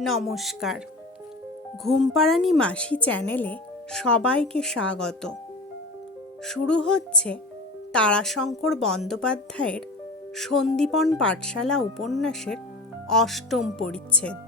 নমস্কার। ঘুমপাড়ানি মাসি চ্যানেলে সবাইকে স্বাগত। শুরু হচ্ছে তারাশঙ্কর বন্দ্যোপাধ্যায়ের সন্দীপন পাঠশালা উপন্যাসের অষ্টম পরিচ্ছেদ।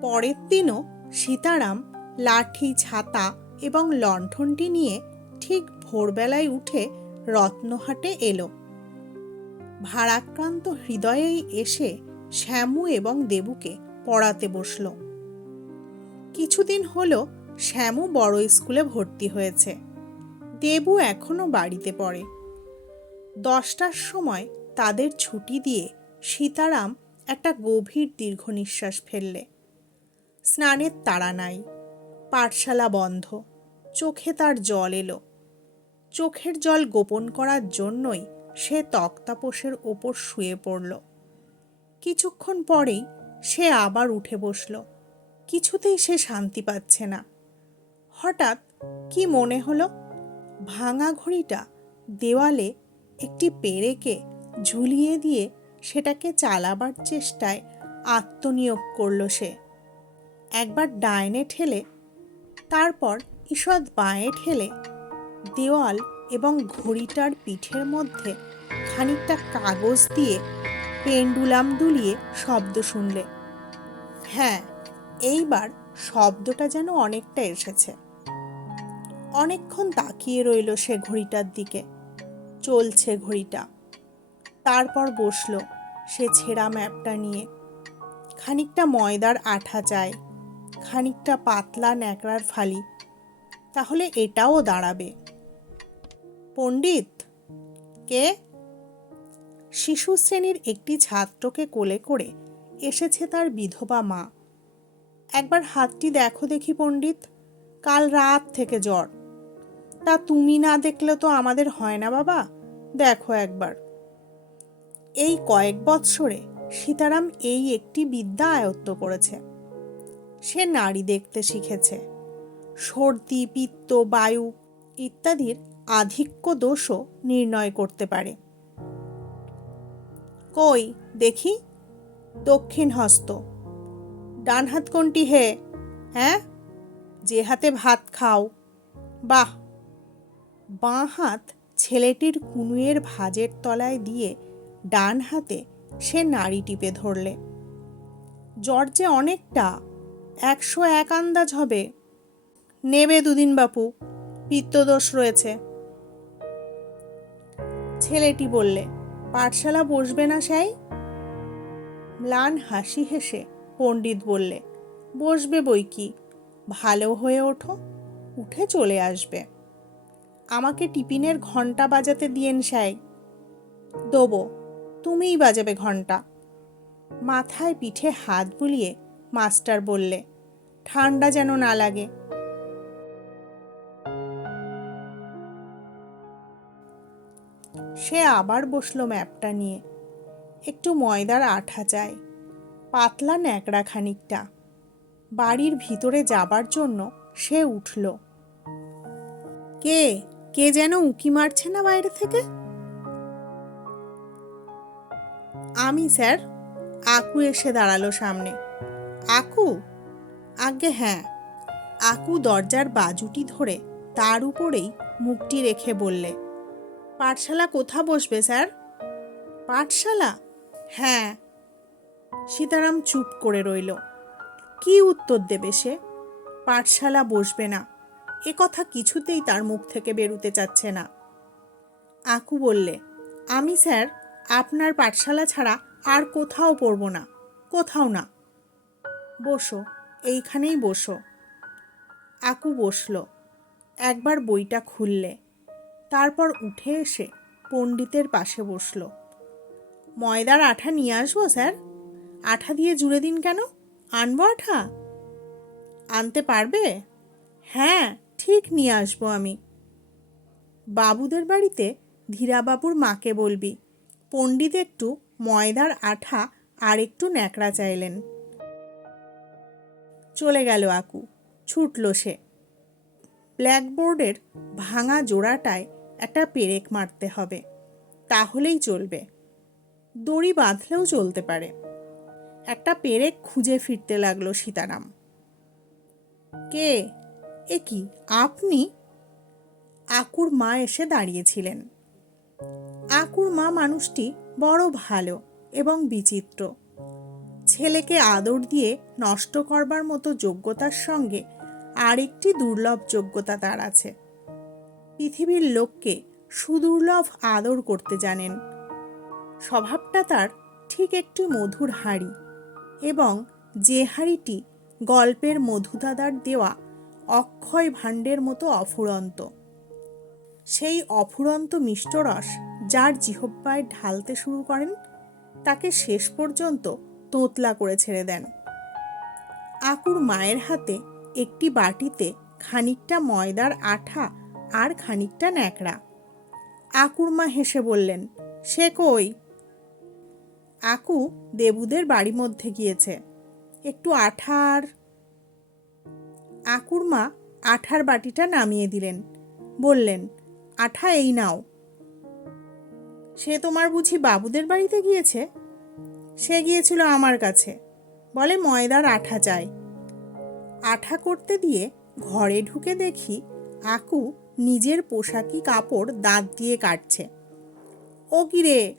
পরের দিনও সীতারাম লাঠি, ছাতা এবং লণ্ঠনটি নিয়ে ঠিক ভোরবেলায় উঠে রত্নহাটে এলো। ভারাক্রান্ত হৃদয়েই এসে শ্যামু এবং দেবুকে পড়াতে বসল। কিছুদিন হলো শ্যামু বড় স্কুলে ভর্তি হয়েছে। দেবু এখনও বাড়িতে পড়ে। দশটার সময় তাদের ছুটি দিয়ে সীতারাম একটা গভীর দীর্ঘ নিঃশ্বাস ফেললে। স্নানের তাড়া নাই, পাঠশালা বন্ধ, চোখে তার জল এলো। চোখের জল গোপন করার জন্যই সে তক্তাপোষের ওপর শুয়ে পড়ল। কিছুক্ষণ পরেই সে আবার উঠে বসল। কিছুতেই সে শান্তি পাচ্ছে না। হঠাৎ কি মনে হলো? ভাঙা ঘড়িটা দেওয়ালে একটি পেরেকে ঝুলিয়ে দিয়ে সেটাকে চালাবার চেষ্টায় আত্মনিয়োগ করল সে। একবার ডাইনে ঠেলে, তারপর ঈষৎ বাঁয়ে ঠেলে দেওয়াল এবং ঘড়িটার পিঠের মধ্যে খানিকটা কাগজ দিয়ে পেন্ডুলাম দুলিয়ে শব্দ শুনলে। হ্যাঁ এইবার শব্দটা যেন অনেকটা এসেছে। অনেকক্ষণ তাকিয়ে রইল সে ঘড়িটার দিকে। চলছে ঘড়িটা। তারপর বসল সে ছেঁড়া ম্যাপটা নিয়ে। খানিকটা ময়দার আঠা চায়, খানিকটা পাতলা ন্যাকড়ার ফালি। তাহলে এটাও দাঁড়াবে। পণ্ডিত? কে? শিশু শ্রেণির একটি ছাত্রকে কোলে করে এসেছে তার বিধবা মা। একবার হাতটি দেখো দেখি পণ্ডিত, কাল রাত থেকে জ্বর। তা তুমি না দেখলে তো আমাদের হয় না বাবা, দেখো একবার। এই কয়েক বৎসরে সীতারাম এই একটি বিদ্যা আয়ত্ত করেছে। সে নারী দেখতে শিখেছে। সর্দি, পিত্ত, বায়ু ইত্যাদির আধিক্য দোষও নির্ণয় করতে পারে। কই, দেখি। দক্ষিণ হস্ত। ডান হাত কোনটি হে? হ্যাঁ যে হাতে ভাত খাও। বাহ! বাঁ হাত ছেলেটির কুনুয়ের ভাজের তলায় দিয়ে ডান হাতে সে নাড়ি টিপে ধরলে। জ্বর যে অনেকটা, একশো এক আন্দাজ হবে। নেবে দুদিন বাপু, পিত্তদোষ রয়েছে। ছেলেটি বললে পাঠশালা বসবে না, সাই? ম্লান হাসি হেসে পণ্ডিত বললে, বসবে বই কি? ভালো হয়ে ওঠো, উঠে চলে আসবে। আমাকে টিফিনের ঘণ্টা বাজাতে দিয়েন, সাই। দেবো, তুমিই বাজাবে ঘণ্টা মাথায় পিঠে হাত বুলিয়ে মাস্টার বললে ঠান্ডা যেন না লাগে। সে আবার বসল ম্যাপটা নিয়ে। একটু ময়দার আঠা চাই, পাতলা ন্যাকড়া খানিকটা। বাড়ির ভিতরে যাবার জন্য সে উঠল। কে? কে যেন উকি মারছে না বাইরে থেকে? আমি, স্যার। আকু এসে দাঁড়াল সামনে। আকু? আগে হ্যাঁ। আকু দরজার বাজুটি ধরে তার উপরেই মুখটি রেখে বললে পাঠশালা কোথা বসবে, স্যার? পাঠশালা? হ্যাঁ। সীতারাম চুপ করে রইল। কি উত্তর দেবে সে? পাঠশালা বসবে না। এ কথা কিছুতেই তার মুখ থেকে বেরুতে চাচ্ছে না। আকু বললে, আমি, স্যার, আপনার পাঠশালা ছাড়া আর কোথাও পড়ব না, কোথাও না। বসো, এইখানেই বসো। আকু বসল। একবার বইটা খুললে। তারপর উঠে এসে পণ্ডিতের পাশে বসল। ময়দার আঠা নিয়ে আসব, স্যার? আঠা দিয়ে জুড়ে দিন কেন? আনব আঠা? আনতে পারবে? হ্যাঁ ঠিক নিয়ে আসব আমি। বাবুদের বাড়িতে ধীরাবাবুর মাকে বলবি। পণ্ডিত একটু ময়দার আঠা আর একটু ন্যাকড়া চাইলেন। চলে গেল আকু, ছুটল সে। ব্ল্যাকবোর্ডের ভাঙা জোড়াটায় একটা পেরেক মারতে হবে। তাহলেই চলবে। দড়ি বাঁধলেও চলতে পারে। একটা পেরেক খুঁজে ফিরতে লাগল সীতারাম। কে? এ কি, আপনি? আকুর মা এসে দাঁড়িয়েছিলেন। আকুর মা মানুষটি বড় ভালো এবং বিচিত্র। ছেলেকে আদর দিয়ে নষ্ট করবার মতো যোগ্যতার সঙ্গে আরেকটি দুর্লভ যোগ্যতা তার আছে। পৃথিবীর লোককে সুদুর্লভ আদর করতে জানেন। স্বভাবটা তার ঠিক একটি মধুর হাড়ি এবং যে হাড়িটি গল্পের মধুদাদার দেওয়া অক্ষয় ভাণ্ডের মতো অফুরন্ত। সেই অফুরন্ত মিষ্টরস যার জিহব্বায় ঢালতে শুরু করেন, তাকে শেষ পর্যন্ত তোতলা করে ছেড়ে দেন। আকুর মায়ের হাতে একটি বাটিতে খানিকটা ময়দার আঠা আর খানিকটা ন্যাকড়া। আকুর মা হেসে বললেন, সে কই? আকু দেবুদের বাড়ি মধ্যে গিয়েছে। একটু আঠার আকুর মা আঠার বাটিটা নামিয়ে দিলেন, বললেন, আঠা এই নাও। সে তোমার বুঝি বাবুদের বাড়িতে গিয়েছে? সে গিয়েছিল আমার কাছে। বলে ময়দার আঠা চাই আঠা করতে দিয়ে ঘরে ঢুকে দেখি আকু নিজের পোশাকি কাপড় দাঁত দিয়ে কাটছে। ও কিরে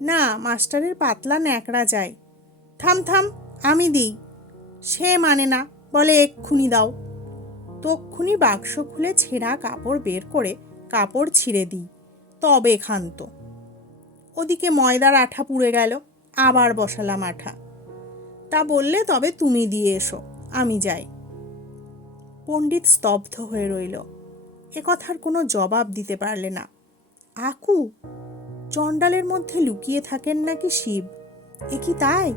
না, মাস্টারের পাতলা ন্যাকড়া যায়। থাম থাম, আমি দিই। সে মানে না, বলে এক্ষুনি দাও। তক্ষুনি বাক্স খুলে ছেঁড়া কাপড় বের করে কাপড় ছিঁড়ে দিই। তবে ক্ষান্ত। ওদিকে ময়দার আঠা পুড়ে গেল, আবার বসালাম আঠা। তা বললে তবে তুমি দিয়ে এসো, আমি যাই। পণ্ডিত স্তব্ধ হয়ে রইল। এ কথার কোনো জবাব দিতে পারলে না। আকু, চণ্ডালের মধ্যে লুকিয়ে থাকেন নাকি শিব? এ কি তাই?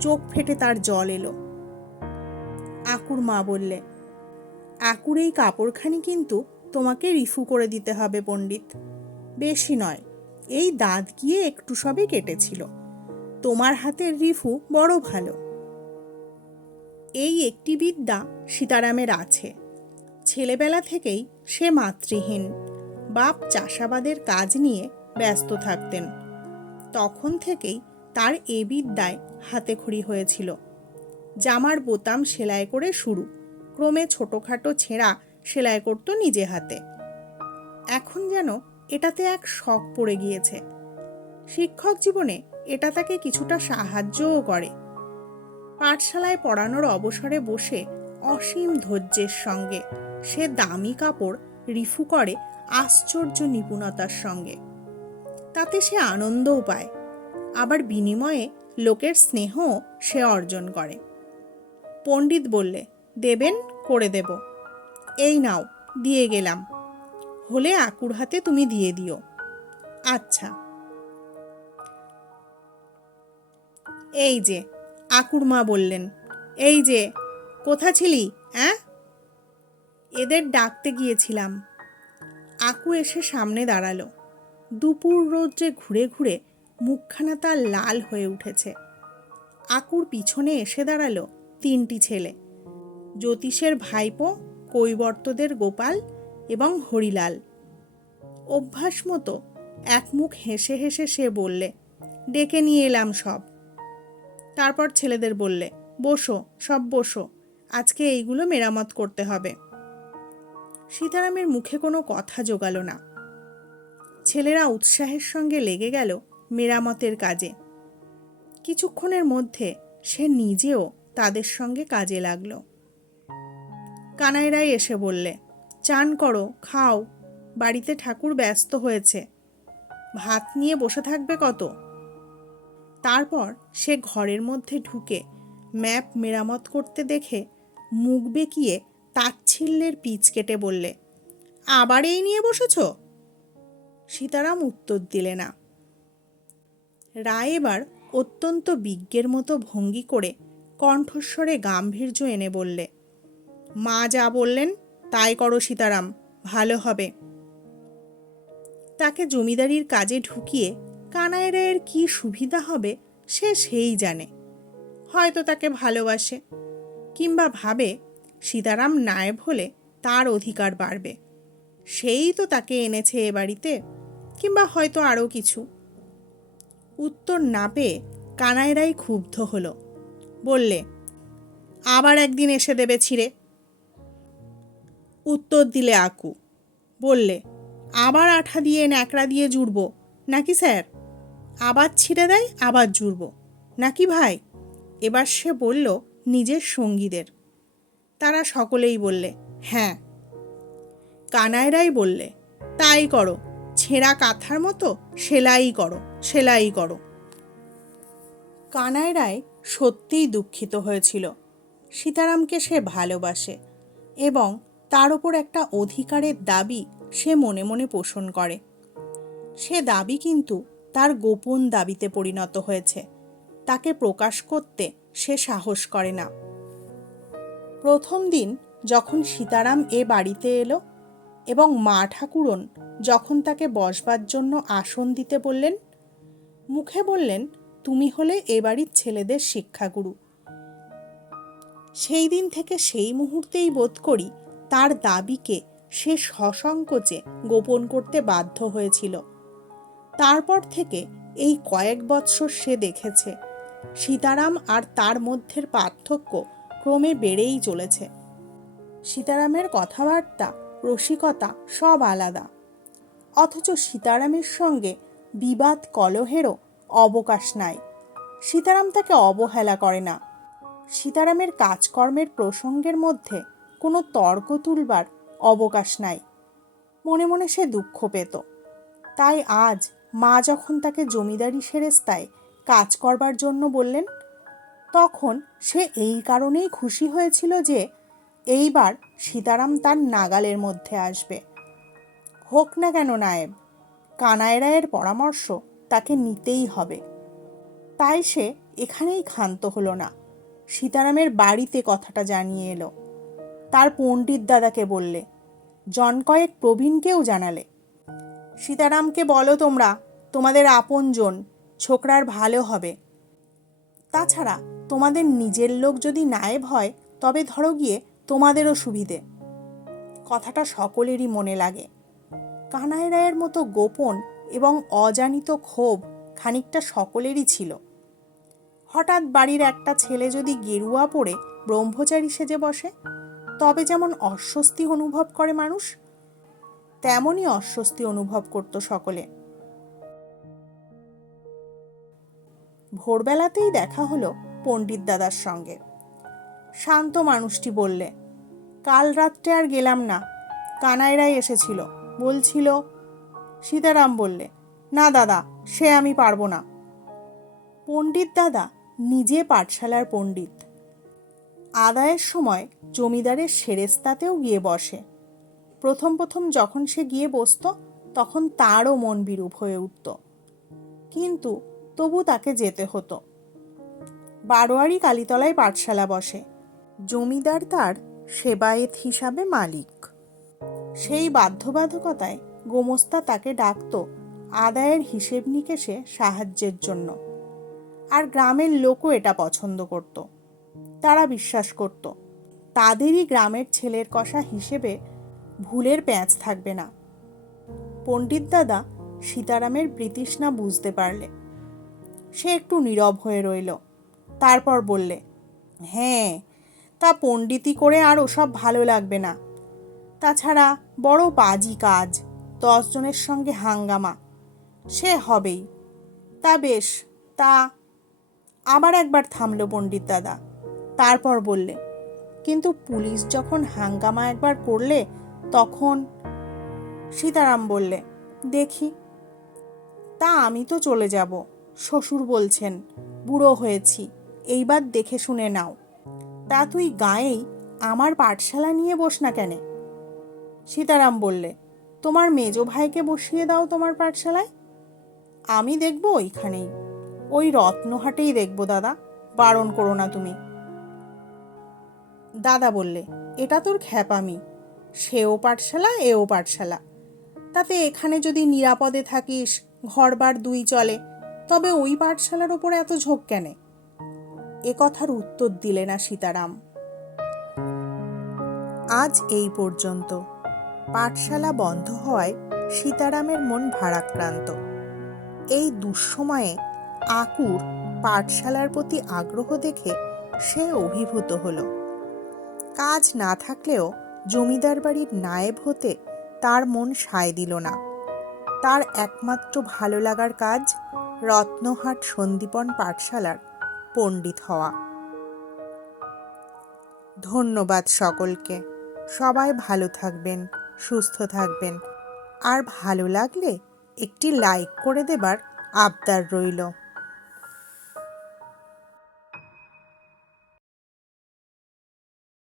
চোখ ফেটে তার জল এলো। আকুর মা বললে, আকুর এই কাপড়খানি কিন্তু তোমাকে রিফু করে দিতে হবে পণ্ডিত। বেশি নয়, এই দাঁত গিয়ে একটু সবে কেটেছিল। তোমার হাতের রিফু বড় ভালো। এই একটি বিদ্যা সীতারামের আছে। ছেলেবেলা থেকেই সে মাতৃহীন। বাপ চাষাবাদের কাজ নিয়ে ব্যস্ত থাকতেন। তখন থেকেই তার এ বিদ্যায় হাতে হাতেখড়ি হয়েছিল। জামার বোতাম সেলাই করে শুরু, ক্রমে ছোটোখাটো ছেঁড়া সেলাই করত নিজে হাতে। এখন যেন এটাতে এক শখ পড়ে গিয়েছে। শিক্ষক জীবনে এটা তাকে কিছুটা সাহায্যও করে। পাঠশালায় পড়ানোর অবসরে বসে অসীম ধৈর্যের সঙ্গে। সে দামি কাপড় রিফু করে আশ্চর্য নিপুণতার সঙ্গে। তাতে সে আনন্দও পায়। আবার বিনিময়ে লোকের স্নেহ সে অর্জন করে। পণ্ডিত বললে, দেবেন, করে দেব। এই নাও, দিয়ে গেলাম। হলে আকুর হাতে তুমি দিয়ে দিও। আচ্ছা। এই যে, আকুর মা বললেন, এই যে কোথা ছিলি, অ্যাঁ? এদের ডাকতে গিয়েছিলাম। আকু এসে সামনে দাঁড়াল। দুপুর রৌদ্রে ঘুরে ঘুরে মুখখানা তার লাল হয়ে উঠেছে। আকুর পিছনে এসে দাঁড়াল তিনটি ছেলে, জ্যোতিষের ভাইপো, কৈবর্তদের গোপাল এবং হরিলাল। অভ্যাস মতো এক মুখ হেসে হেসে সে বললে, ডেকে নিয়ে এলাম সব। তারপর ছেলেদের বললে, বসো, সব বসো। আজকে এইগুলো মেরামত করতে হবে। সীতারামের মুখে কোনো কথা জোগালো না। ছেলেরা উৎসাহের সঙ্গে লেগে গেল মেরামতের কাজে। কিছুক্ষণের মধ্যে সে নিজেও তাদের সঙ্গে কাজে লাগল। কানাইরাই এসে বললে, চান করো, খাও, বাড়িতে ঠাকুর ব্যস্ত হয়েছে। ভাত নিয়ে বসে থাকবে কত? তারপর সে ঘরের মধ্যে ঢুকে ম্যাপ মেরামত করতে দেখে মুখ বেঁকিয়ে তাচ্ছিল্যের পিচ কেটে বললে, আবার এই নিয়ে বসেছ? সীতারাম উত্তর দিলে না। রায় এবার অত্যন্ত বিজ্ঞের মতো ভঙ্গি করে কণ্ঠস্বরে গাম্ভীর্য এনে বললে, মা যা বললেন, তাই করো সীতারাম, ভালো হবে। তাকে জমিদারির কাজে ঢুকিয়ে কানাই রায়ের কী সুবিধা হবে সে সেই জানে। হয়তো তাকে ভালোবাসে। কিংবা ভাবে সীতারাম নায়েব হলে তার অধিকার বাড়বে। সেই তো তাকে এনেছে এ বাড়িতে, কিংবা হয়তো আরও কিছু। উত্তর না পেয়ে কানাইরাই ক্ষুব্ধ হলো। বললে, আবার একদিন এসে দেবে ছিঁড়ে। উত্তর দিলে আকু, বললে, আবার আঠা দিয়ে ন্যাকড়া দিয়ে জুড়ব, নাকি স্যার? আবার ছিঁড়ে দেয়, আবার জুড়ব, নাকি ভাই? এবার সে বলল নিজের সঙ্গীদের। তারা সকলেই বললে হ্যাঁ। কানাইরাই বললে, তাই করো, ছেঁড়া কাঁথার মতো সেলাই করো সেলাই করো। কানাই রায় সত্যিই দুঃখিত হয়েছিল। সীতারামকে সে ভালোবাসে এবং তার ওপর একটা অধিকারের দাবি সে মনে মনে পোষণ করে। সে দাবি কিন্তু তার গোপন দাবিতে পরিণত হয়েছে। তাকে প্রকাশ করতে সে সাহস করে না। প্রথম দিন যখন সীতারাম এ বাড়িতে এলো এবং মা ঠাকুরন যখন তাকে বসবার জন্য আসন দিতে বললেন, মুখে বললেন, তুমি হলে এ বাড়ির ছেলেদের শিক্ষাগুরু। সেই দিন থেকে সেই মুহূর্তেই বোধ করি তার দাবিকে সে সসংকোচে গোপন করতে বাধ্য হয়েছিল। তারপর থেকে এই কয়েক বৎসর সে দেখেছে সীতারাম আর তার মধ্যের পার্থক্য ক্রমে বেড়েই চলেছে। সীতারামের কথাবার্তা, রসিকতা সব আলাদা। অথচ সীতারামের সঙ্গে বিবাদ কলহেরও অবকাশ নাই। সীতারাম তাকে অবহেলা করে না। সীতারামের কাজকর্মের প্রসঙ্গের মধ্যে কোনো তর্ক তুলবার অবকাশ নাই। মনে মনে সে দুঃখ পেত। তাই আজ মা যখন তাকে জমিদারি সেরেস্তায় কাজ করবার জন্য বললেন, তখন সে এই কারণেই খুশি হয়েছিল যে এইবার সীতারাম তার নাগালের মধ্যে আসবে। হোক না কেন নায়েব, কানাই রায়ের পরামর্শ তাকে নিতেই হবে। তাই সে এখানেই ক্ষান্ত হলো না। সীতারামের বাড়িতে কথাটা জানিয়ে এলো। তার পণ্ডিত দাদাকে বললে, জন কয়েক প্রবীণকেও জানালে। সীতারামকে বলো তোমরা, তোমাদের আপনজন ছোকরার ভালো হবে। তাছাড়া তোমাদের নিজের লোক যদি নায়েব হয়, তবে ধরো গিয়ে তোমাদেরও সুবিধে। কথাটা সকলেরই মনে লাগে। কানাই রায়ের মতো গোপন এবং অজানিত ক্ষোভ খানিকটা সকলেরই ছিল। হঠাৎ বাড়ির একটা ছেলে যদি গেরুয়া পরে ব্রহ্মচারী সেজে বসে, তবে যেমন অস্বস্তি অনুভব করে মানুষ, তেমনই অস্বস্তি অনুভব করত সকলে। ভোরবেলাতেই দেখা হলো পণ্ডিত দাদার সঙ্গে। শান্ত মানুষটি বললে, কাল রাত্রে আর গেলাম না। কানাইরাই এসেছিল। বলছিল, সীতারাম বললে, না দাদা, সে আমি পারব না। পণ্ডিত দাদা নিজে পাঠশালার পণ্ডিত। আদায়ের সময় জমিদারের সেরেস্তাতেও গিয়ে বসে। প্রথম প্রথম যখন সে গিয়ে বসত, তখন তারও মন বিরূপ হয়ে উঠত। কিন্তু তবু তাকে যেতে হতো। বারোয়ারি কালীতলায় পাঠশালা বসে। জমিদার তার সেবায়েত হিসাবে মালিক। সেই বাধ্যবাধকতায় গোমস্তা তাকে ডাকত আদায়ের হিসেব নিকেশে সাহায্যের জন্য। আর গ্রামের লোকও এটা পছন্দ করত। তারা বিশ্বাস করত, তাদেরই গ্রামের ছেলের কষা হিসেবে ভুলের প্যাঁচ থাকবে না। পণ্ডিত দাদা সীতারামের বৃতৃষ্ণা বুঝতে পারলে। সে একটু নীরব হয়ে রইল। তারপর বললে হ্যাঁ তা পণ্ডিতি করে আর ওসব ভালো লাগবে না। তাছাড়া বড় বাজি কাজ দশজনের সঙ্গে হাঙ্গামা, সে হবেই। তা বেশ, তা আবার একবার থামলো পণ্ডিত দাদা। তারপর বললে, কিন্তু পুলিশ যখন হাঙ্গামা একবার করলে, তখন? সীতারাম বললে, দেখি, তা আমি তো চলে যাব। শ্বশুর বলছেন, বুড়ো হয়েছি, এইবার দেখে শুনে নাও। তা তুই গায়েই আমার পাঠশালা নিয়ে বস না কেন? সীতারাম বললে, তোমার মেজ ভাইকে বসিয়ে দাও তোমার পাঠশালায়। আমি দেখব ওইখানেই। ওই রত্নহাটেই দেখব দাদা, বারণ করো না তুমি। দাদা বললে, এটা তোর খ্যাপামি। সেও পাঠশালা, এও পাঠশালা। তাতে এখানে যদি নিরাপদে থাকিস, ঘরবার দুই চলে তবে ওই পাঠশালার ওপরে এত ঝোঁক কেনে? এ কথার উত্তর দিলে না সীতারাম। আজ এই পর্যন্ত। পাঠশালা বন্ধ হওয়ায় সীতারামের মন ভারাক্রান্ত। এই দুঃসময়ে আকুর পাঠশালার প্রতি আগ্রহ দেখে সে অভিভূত হলো। কাজ না থাকলেও জমিদার বাড়ির নায়েব হতে তার মন সায় দিল না। তার একমাত্র ভালো লাগার কাজ রত্নহাট সন্দীপন পাঠশালার পণ্ডিত হওয়া। ধন্যবাদ সকলকে। সবাই ভালো থাকবেন, সুস্থ থাকবেন। আর ভালো লাগলে একটি লাইক করে দেবার আবদার রইল।